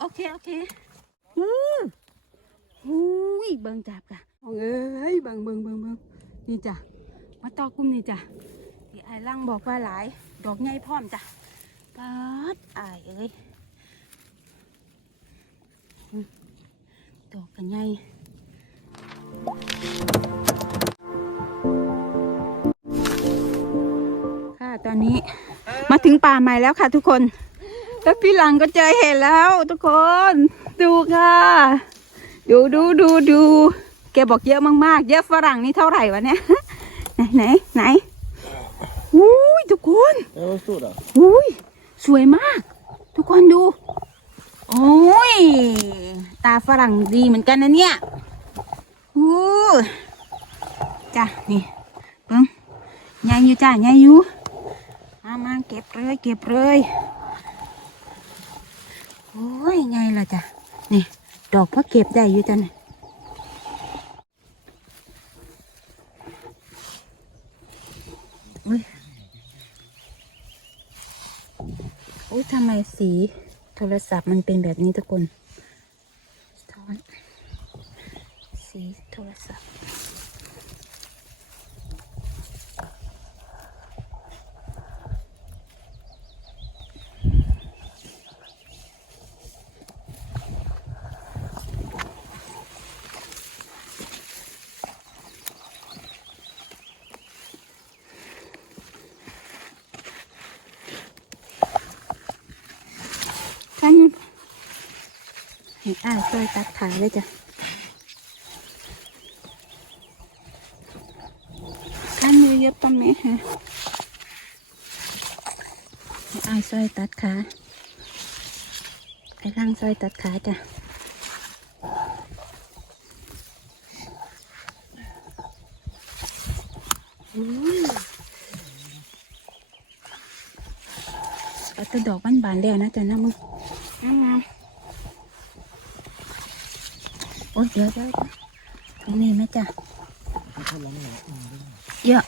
โอเค โอเคอู้หูยเบิ่งจับกะเอ้ยเบิ่งเบิ่งเบิ่งเบิ่งนี่จ้ะมาต่อกุ้มนี่จ้ะที่ไอ้ลังบอกว่าหลาย ดอกใหญ่พร้อมจ้ะปัดไอายเอ้ยดอกกันใหญ่ค่ะตอนนี้มาถึงป่าใหม่แล้วค่ะทุกคน แล้วพี่หลังก็เจอเห็นแล้ว ทุกคน ดูค่ะ ดูดูดูดูแกบอกเยอะมากๆ เยอะฝรั่งนี่เท่าไหร่วะเนี่ย ไหน ไหนไหนอุ้ยทุกคน Ja, vad står det? อุ้ยสวยมาก ทุกคนดู โอ้ย ตาฝรั่งดีเหมือนกันนะเนี่ยอู้จ้ะ นี่เบิ้งยายอยู่จ้ะยายอยู่ มามาเก็บเลย เก็บเลย โอ้ยไงล่ะจ้ะนี่ ดอกพ่อเก็บได้อยู่จ้ะนี่อุ้ยโอ้ยทำไมสีโทรศัพท์มันเป็นแบบนี้ทุกคนสะท้อนสีโทรศัพท์ ท่าน ให้อ้ายช่วยตัดขาเลยจ้ะท่านมือเย็บปั๊มไหมฮะให้อ้ายช่วยตัดขาไอ้ร่างช่วยตัดขาจ้ะอุ้ยเอาแตัวดอกบานๆแล้วนะจ๊ะนะมึงงามงามโอ้ยเดี๋ยวเดี๋ยวเดี๋ยวตรงนี้ไหมจ๊ะเยอะ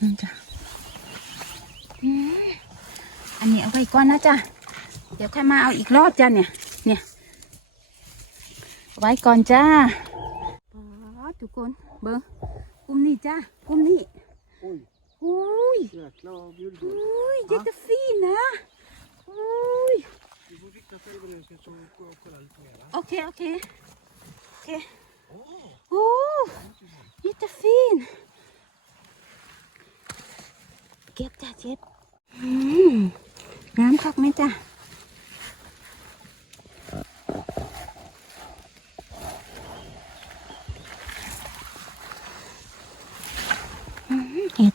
นั่นจ้ะอืมอันนี้เอาไว้ก่อนนะจ๊ะเดี๋ยวค่อยมาเอาอีกรอบจ้ะเนี่ย เนี่ยเอาไว้ก่อนจ้าอ๋อทุกคนเบิ้งกลุ่มนี้จ้า กลุ่มนี้ Oj, อุ้ย jäklar vad bjud อุ้ย jättefin นะอุ้ย Du får vikta själv och ska så gå och kolla lite mer. โอเคโอเคโอเคโอ้ jättefin เก็บจ้ะเจ็บอืมงามคักไหมจ้ะอืมเห็ด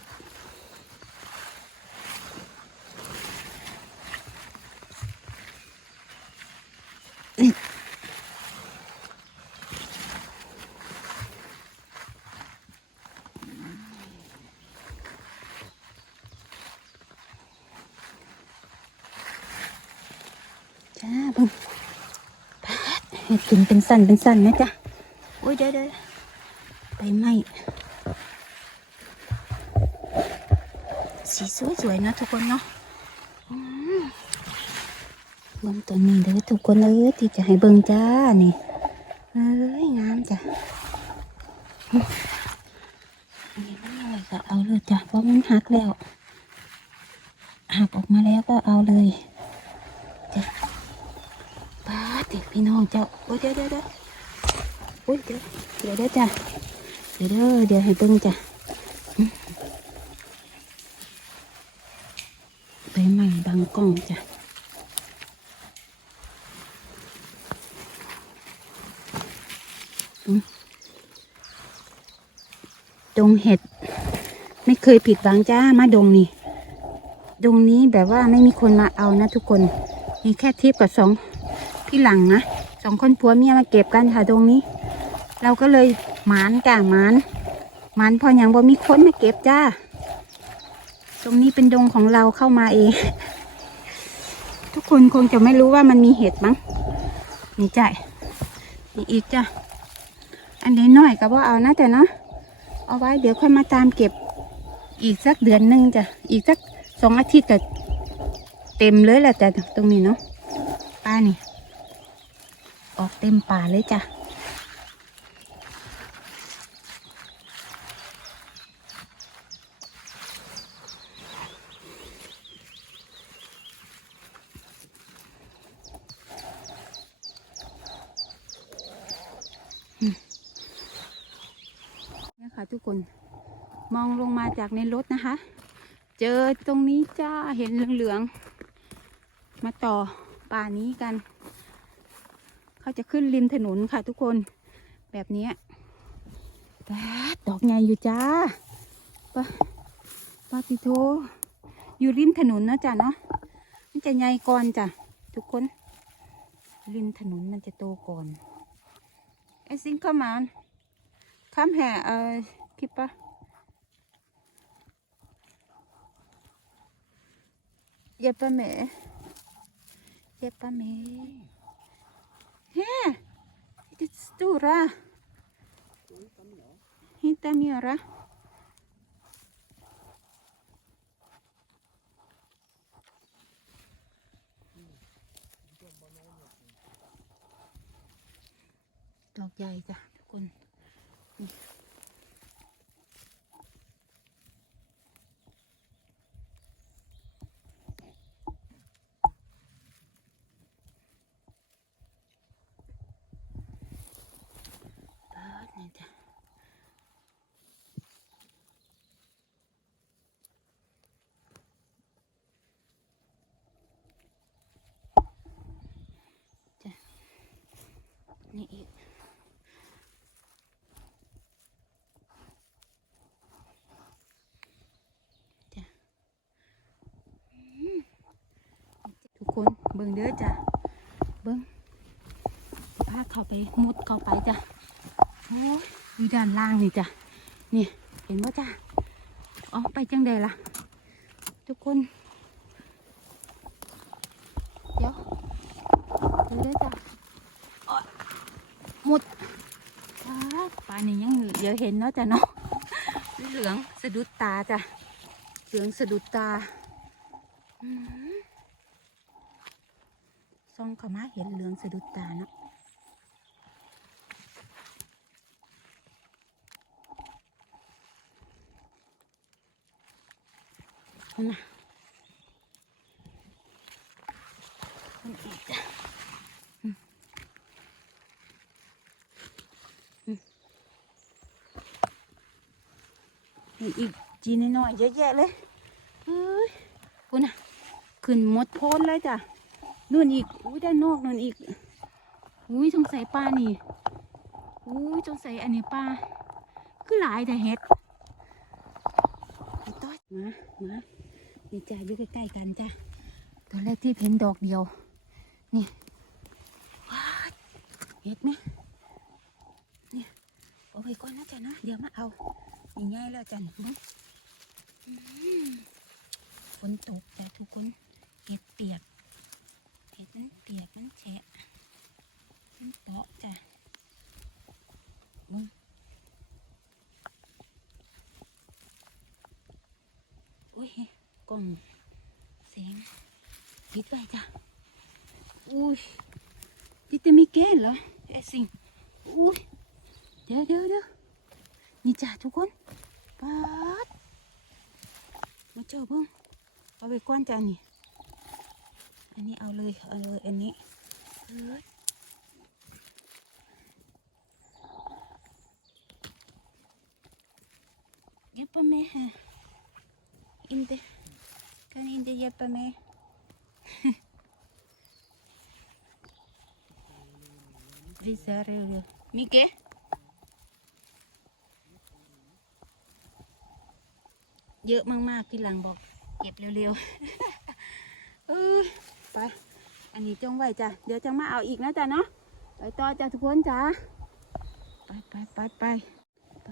จ้าเบึงแพดเห็ด กินเป็นสันเป็นสันนะจ๊ะโอ้ยเดี๋ยวเดี๋ยวไปไหมสีสวยๆนะทุกคนเนาะเบิ่งตัวนี้เด้อทุกคนเลยที่จะให้เบิ่งจ้านี่เอ้ยงามจ้ะอันนี้มันอะไรก็เอาเลยจ้ะเพราะมันหักแล้วหักออกมาแล้วก็เอาเลยจ้ะ ป้าเด็ก พี่น้องเจ้าโอ้ยเดี๋ยวเดี๋ยวเดี๋ยวโอ้ยเดี๋ยวเดี๋ยวเดี๋ยวจ้ะเดี๋ยวเดี๋ยวเดี๋ยวให้เบิ่งจ้ะไปใหม่บางกล้องจ้ะอืมดงเห็ด ไม่เคยผิดหวังจ้ามาดงนี่ดงนี้แบบว่าไม่มีคนมาเอานะทุกคน มีแค่ทิพย์กับสอง พี่หลังนะสองคนผัวเมียมาเก็บกันค่ะตรงนี้ เราก็เลยหมานกะหมานหมานพออย่างบ่มีคนมาเก็บจ้า ตรงนี้เป็นดงของเราเข้ามาเอง ทุกคนคงจะไม่รู้ว่ามันมีเห็ดมั้งนี่จ้ะนี่อีกจ้ะอันนี้น้อยก็บ่เอานะแต่เนาะเอาไว้เดี๋ยวค่อยมาตามเก็บอีกสักเดือนหนึ่งจ้ะอีกสักสองอาทิตย์ก็เต็มเลยแหละจ้ะตรงนี้เนาะป้านี่ ออกเต็มป่าเลยจ้ะนี่ค่ะทุกคนมองลงมาจากในรถนะคะ เจอตรงนี้จ้าเห็นเหลืองๆมาต่อป่านี้กัน เขาจะขึ้นริมถนนค่ะทุกคนแบบนี้ดอกใหญ่อยู่จ้าปะปาติโท อยู่ริมถนนนะจ้ะเนาะมันจะใหญ่ก่อนจ้ะทุกคน ริมถนนมันจะโตก่อนไอซิงเข้ามา Come here, uh, Pippa. Hjälpa mig. Hjälpa mig. Här! Det stora. Hitta mera. Dog ใหญ่จ้ะ ทุกคนเปิดนี่จ้ะจ้ะนี่อีกจ้ะอืมทุกคนเบิ่งเด้อจ้ะเบิ่งพาเข้าไปมุดเข้าไปจ้ะโอ้ยอยู่ด้านล่างนี่จ้ะนี่เห็นว่าจ้ะออกไปจังใดล่ะ ทุกคน เดี๋ยวเดี๋ยวเด้อจ้ะอ๊ะหมดอ้าวปลานี่ยังเดี๋ยวเห็นเนาะจ้ะเนาะเหลืองสะดุดตาจ้ะเหลืองสะดุดตาอืม ส่องเข้ามาเห็นเหลืองสะดุดตาเนาะคนน่ะคนอีกจ้ะอืมอืมนี่อีกจีนน้อยเยอะแยะเลยเฮ้ยคุณน่ะ ขึ้นมดโพนเลยจ้ะ นู่นอีกอุ้ยด้านนอกนู่นอีกอุ้ยสงสัยปลานี่อุ้ยสงสัยอันนี้ปลาคือหลายแต่เห็ดต้อยมามานี่จ้ะอยู่ใกล้ๆกันจ้ะตอนแรกที่เห็นดอกเดียว นี่ว้าเห็ดไหมนี่เอาไปก่อนนะจ๊ะนะเดี๋ยวมาเอาง่ายๆแล้วจ้ะนี่เบิ่งอืมฝนตกจ้ะทุกคนเห็ดเปียก ห็ดมันเปียกมันแฉะมันเปาะจ้ะเบิ่งโอ้ยกล่องเสียงปิดไปจ้ะอุ้ยนี่จะมีแก้เหรอไอ้สิงอุ้ยเดี๋ยวเดี๋ยวเดี๋ยวนี่จ้ะทุกคนปัดมาเจอเบ้างเอาไปก้อนจ้ะนี่ อันนี้เอาเลยเอาเลยอันนี้เอ้ยเย็บปะแม่ฮะ Inte. Kan ni inte hjälpa mig? Visa rätt. Micke? ๆเยอะมากๆพี่หลังบอกเก็บเร็วๆเออ ไปอันนี้จงไว้จ้ะเดี๋ยวจะมาเอาอีกนะจ๊ะเนาะไปต่อจ้ะทุกคนจ้ะไปไปไปไปไป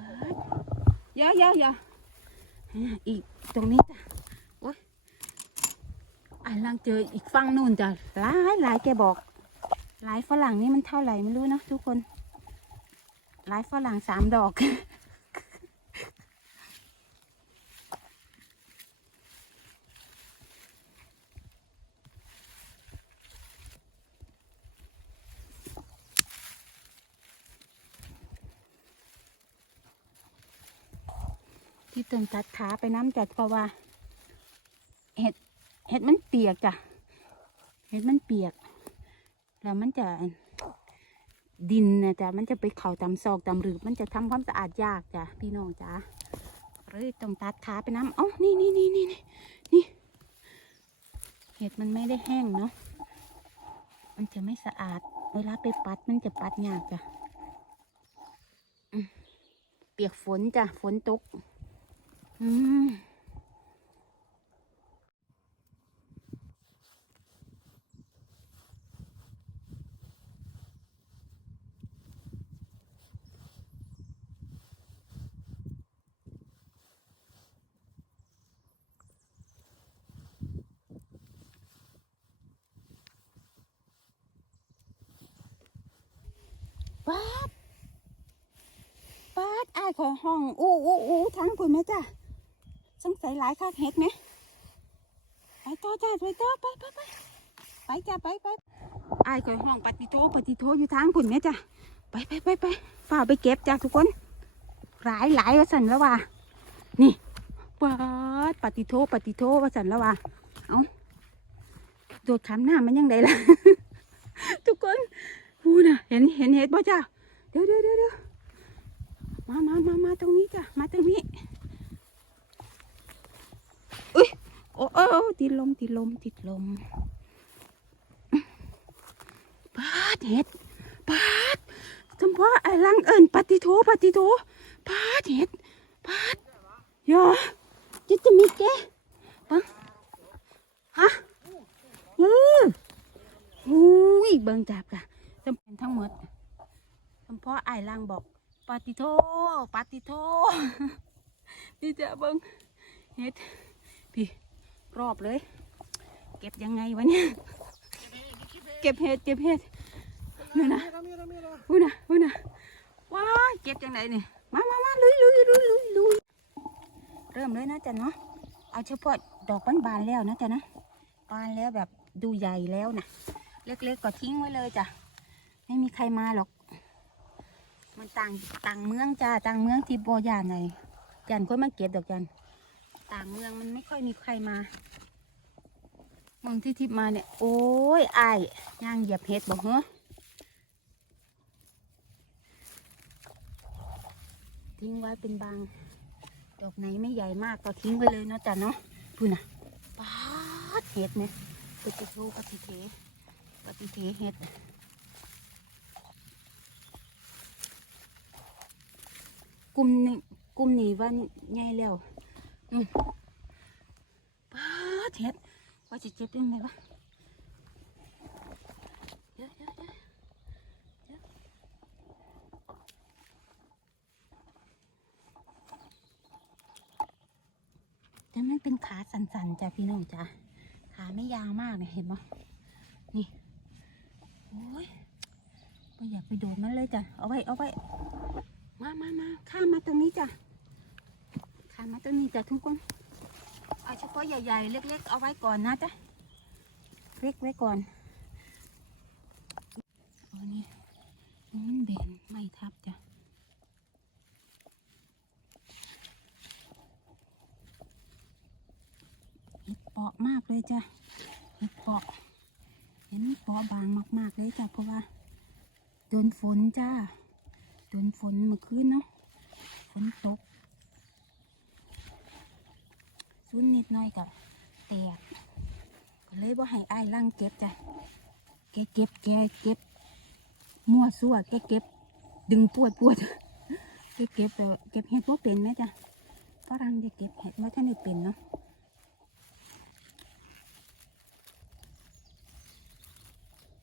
เยอะเยอะเยอะอะอีกตรงนี้จ้ะโอ้ยอ่านลังเจออีกฝั่งนู่นจ้ะหลายหลายแกบอกหลายฝรั่งนี่มันเท่าไหร่ไม่รู้นะทุกคนไปหลายฝรั่งสามดอก ที่เติมตัดขาไปน้ำจัดเพราะว่าเห็ดเห็ดมันเปียกจ้ะเห็ดมันเปียก แล้วมันจะดินนะจ้ะมันจะไปเข่าตามซอกตามหลืบมันจะทำความสะอาดยากจ้ะพี่น้องจ้ะเลยต้องตัดขาไปน้ำเอ้านี่นี่นี่นี่นี่เห็ดมันไม่ได้แห้งเนาะมันจะไม่สะอาด เวลาไปปัดมันจะปัดยากจ้ะเปียกฝนจ้ะฝนตก อืมป๊าดป๊าดไอ้ขอห้อง อู้อู้อู้ทางคุณไหมจ้ะ สงสัยหลายคักเห็ดไหมไปต่อจ้าไปต่อไปไปไปไปจ้าไปไปอ้ายขอห้องปฏิโทปฏิโทอยู่ทางคุณไหมจ้ะไปไปไปไปฝ่าไปเก็บจ้าทุกคนหลายหลายว่าสันแล้วว่านี่ป๊าดปฏิโทปฏิโทว่าสันแล้วว่าเอาโดดขามหน้ามันยังไงล่ะ ทุกคนพูน่ะ เห็นเห็นเห็ดบ่จ้าเดี๋ยวเดี๋ยวเดี๋ยวเดี๋ยวมามามามาตรงนี้จ้ะมาตรงนี้ อุ้ยโอ้โอ้ติดลมติดลมติดลมปาดเห็ดปาดจำเพาะไอ้ลังเอิญปฏิโทปฏิโทปาดเห็ดปาดโยจะจะมีแกปังฮะอออุ้ยเบิ่งจับกะจำเป็นทั้งหมดจำเพาะไอ้ายล่างบอกปาติโทปาติโทนี่จะเบิ้งเฮ็ด พี่รอบเลย เก็บยังไงวะเนี่ย เก็บเห็ดเก็บเห็ดนี่นะ Mira, mira, mira. พูดนะพูดนะว้าเก็บยังไงเนี่ยมามามาลุยลุยลุยลุยลุยเริ่มเลยนะจ๊ะเนาะเอาเฉพาะดอกบานๆแล้วนะจ๊ะนะบานแล้วแบบดูใหญ่แล้วนะเล็กๆก็ทิ้งไว้เลยจ้ะไม่มีใครมาหรอก มันต่างต่างเมืองจ้าต่างเมืองที่โบยานไหนยันก็มาเก็บดอกยัน ต่างเมืองมันไม่ค่อยมีใครมาเมืองที่ทิพมาเนี่ย โอ้ยอายย่างเหยียบเห็ดบอกเหรอทิ้งไว้เป็นบาง ดอกไหนไม่ใหญ่มากก็ทิ้งไว้เลยเนาะจ้ะเนาะพูนะป๊าดเห็ดไหมปฏิโทปฏิเทปฏิเทเห็ดกลุ่มนี้กลุ่มนี้ว่าใหญ่แล้ว ป้าเห็ดว่าจะเจ็บยังไงวะเยวเดี๋ยวเยวเดี๋ยวแต่มันเป็นขาสั่นๆจ้ะพี่น้องจ้ะขาไม่ยาวมากเนี่ยเห็นไหมนี่โอ้ยไม่อยากไปโดนมันเลยจ้ะเอาไว้เอาไว้มามามาข้ามมาตรงนี้จ้ะ ข้ามมาตรงนี้จะทุกคนเอาเฉพาะใหญ่ๆ เล็กๆ เอาไว้ก่อนนะจ้ะเล็กไว้ก่อนเอานี่มันเบนไม่ทับจ้ะเห็ดเปาะมากเลยจ้ะเห็ดเปาะเห็นเปาะบางมากๆเลยจ้ะเพราะว่าโดนฝนจ้าโดนฝนเมื่อคืนเนาะฝนตกุนนิดหน่อยกับแตกก็เลยบ่ให้อ้ายล่างเก็บจ้ะแกเก็บแกเก็บมั่วซั่วแกเก็บ ดึงปวดปวดแกเก็บแต่เก็บเห็ดบ่เป็นไหมจ้ะฝรั่งจะเก็บเห็ดว่าท่านได้เป็นเนาะ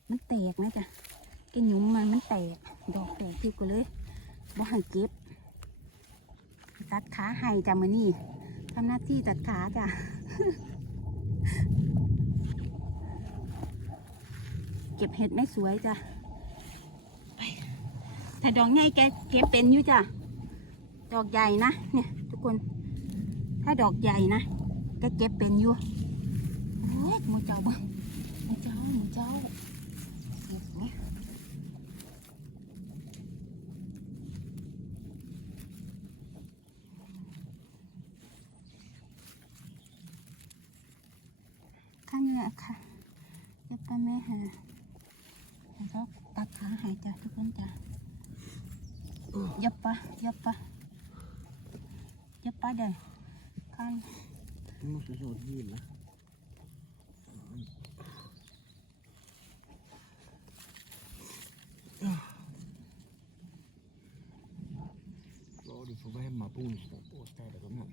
มันแตกนะจ้ะแกหยุมมันมันแตก ดอกแตกที่กูเลยบ่ให้เก็บตัดขาให้จ้ะมือนี่ ทำหน้าที่ตัดขาจ้ะ เก็บเห็ดไม่สวยจ้ะไปตถ้าดอกใหญ่แกเก็บเป็นอยู่จ้ะ ดอกใหญ่นะ เนี่ย ทุกคน ถ้าดอกใหญ่นะแกเก็บเป็นอยู่โอ้ยมูเจ้าบ้างมูเจ้ามูเจ้าเก็บเนี่ยข้างเห นือค่ะเดี๋ยวไปแม่หาแล้วก็ตัดขาหายจ้ะทุกคนจ้ะยับปะยับปะยับปะเดี๋ยวข้าง Du måste köra ett hjul. Ja, du får vara hemma på onsdag och städa dem här.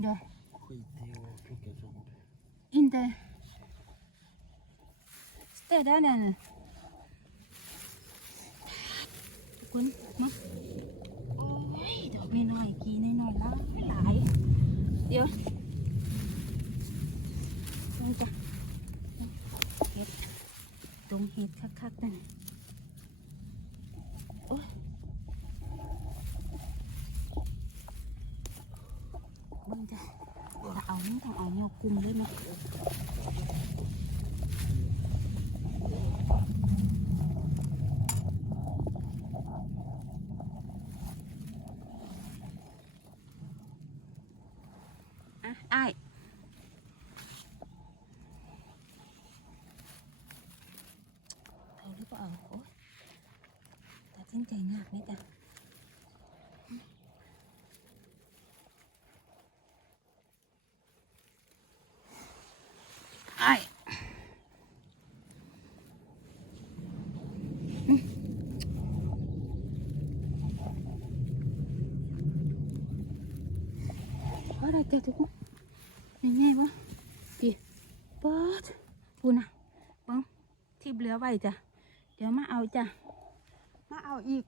เดี๋ยว Skit i att plocka sånt. inte städa den ทุกคนเกิดได้เนี่ยคุณมาโอ้ยดอกน้อยกี่น้อยๆละหลายเดี๋ยวตรงจ้ะเห็ดตรงเห็ดคักๆนั่นโอ้ยมึงจ้ะถ้าเอานี่ต้องเอาเนี่ยกุมด้วยเนาะ อะไอ้ายเอาหรือเปล่าโอ้ยตัดสิน ใจยากไหมจ๊ะไอ้ายอืมอะไรจ้ะทุกคนยังไงวะพี่เปิดปูนะเบิ้งที่เหลือไว้จ้ะ เดี๋ยวมาเอาจ้ะ มาเอาอีก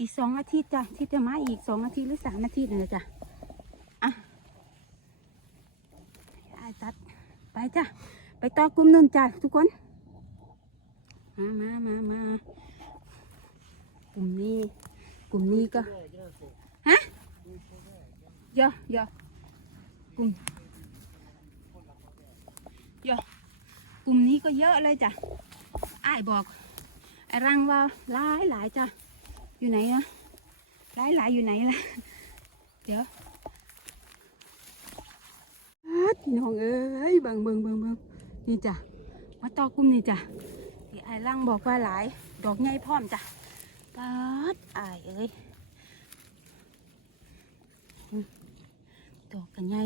อีกสองอาทิตย์จ้ะที่จะมาอีกสองอาทิตย์หรือสามอาทิตย์นี่นแหละจ้ะอะไอ้ตัดไปจ้ะไปต่อกลุ่มนุ่นจ้ะทุกคน มามามามา กลุ่มนี้ กลุ่มนี้ก็ฮะเยอะเยอะกลุ่มเยอะกลุ่มนี้ก็เยอะเลยจ้ะอ้บอกไอ้รังว่าหลายหลายจ้ะ อยู่ไหนนะหลายหลายอยู่ไหนล่ะ เดี๋ยวอ๊าดพี่น้องเอ้ยบิ่งเบิงเบิงเบิงนี่จ้ะมาต่อกลุ่มนี่จ้ะที่ไอ้รังบอกว่าหลาย ดอกใหญ่พร้อมจ้ะป๊าดอ้เอ้ยดอกกันใหญ่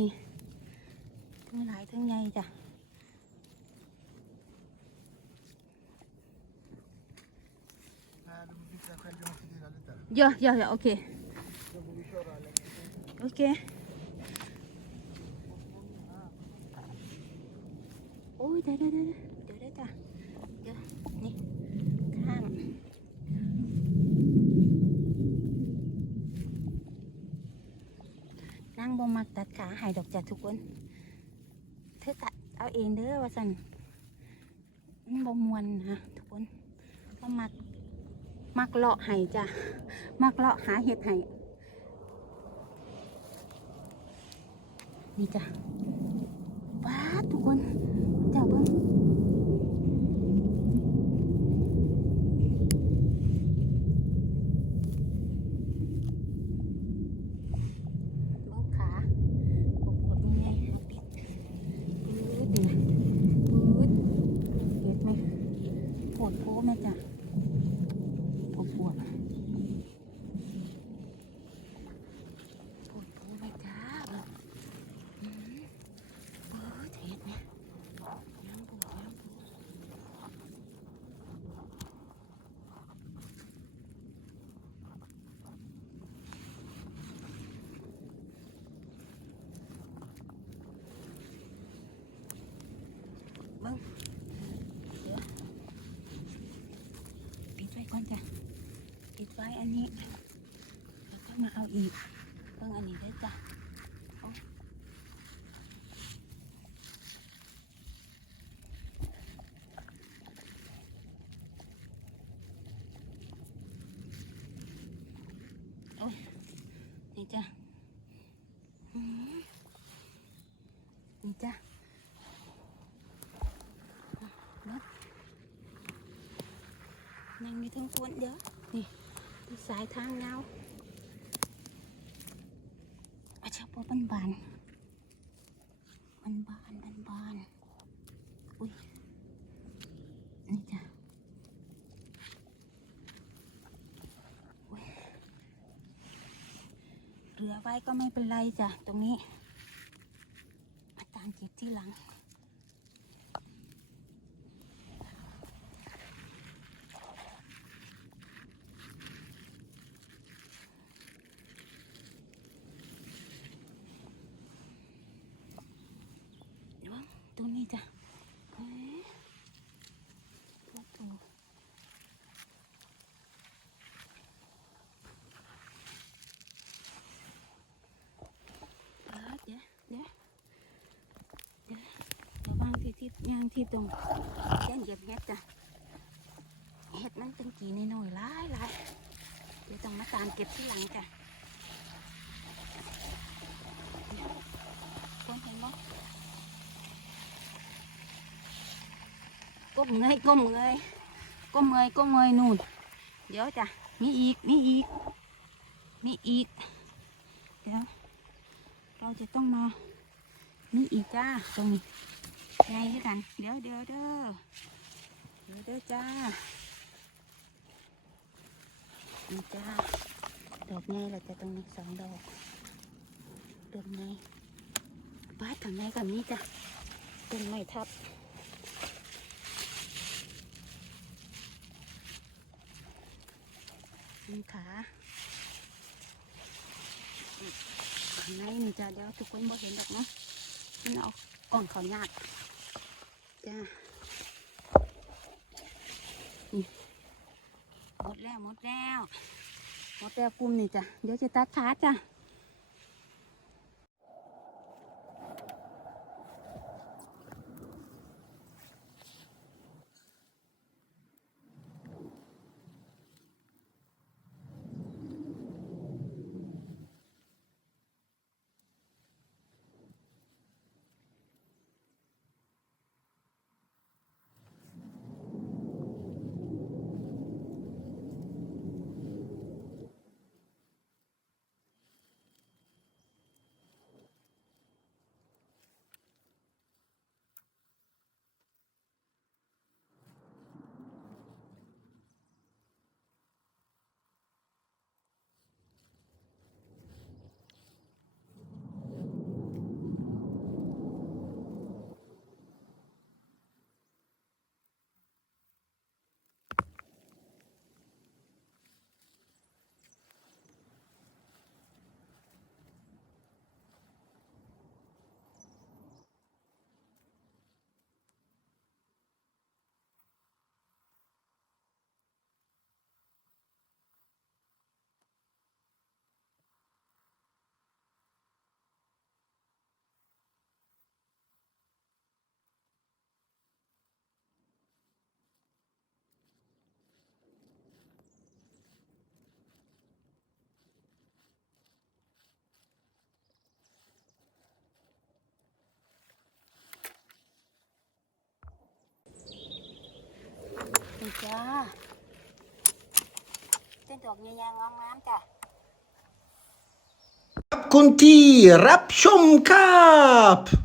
ทั้งหลายทั้งใหญ่จ้ะ Nej, du får fixa själv. Jag måste dela lite. เยอะเยอะเยอะโอเค Sen får vi köra länge. โอเค โอ้ยเดี๋ยวเดี๋ยวเดี๋ยวเดี๋ยวเดี๋ยวจ้ะเดี๋ยวนี่ข้างนั่งบ่มักตัดขาใหายดอกจ้ะทุกคน เธอตัดเอาเองเด้อว่าสันมันบ่มวนนะทุกคนก็มัก มักเลาะไห้จ้ะ มักเลาะหาเห็ดไห้นี่จ้ะันนี้แล้วก็มาเอาอีกเพิ่งอันนี้ได้จ้ะโอ้ยนี่จ้ะนี่จ้ะนั่งอยู่ทั้งคนเยอะนี่ สายทางยาวอาชาปบันบานบันบานบันบานอุ้ยนี่จ้ะเหลือไว้ก็ไม่เป็นไรจ้ะตรงนี้อาจารย์เก็บที่หลัง เดี๋ยวนี้จ้ะเดี๋ยวเดี๋ยวเดี๋ยวเดี๋ยววางที่ที่ยางที่ตรงแย่นเหยียบเห็ดจ้ะเห็ดมันตั้งกี่น้อยๆหลายหลายเดี๋ยวต้องมาตามเก็บที่หลังจ้ะเดี๋ยวคนเห็นไหม ก้มเงยก้มเงยก้มเงยก้มเงยนู่น เดี๋ยวจ้ะมีอีกมีอีกมีอีก เดี๋ยว เราจะต้องมามีอีกจ้าตรงนี้ไงด้วยกัน เดี๋ยวเดี๋ยวเด้อเดี๋ยวเด้อจ้านี่จ้าดอกไงเราจะตรงนี้สองดอกดอกไงบ้านทางไหนกับนี้จ้ะต้นไม้ทับ นี่ขาข้างในนี่จ้ะเดี๋ยวทุกคนบ่เห็นดอกเนาะนี่เอากล่องเขายากจ้านี่หมดแล้วหมดแล้วหมดแล้วปุ่มนี่จ้ะเดี๋ยวจะตัดขาจ้ะ จ้าเต้นดอกใหญ่ๆงามๆจ้ะขอบคุณที่รับชมครับ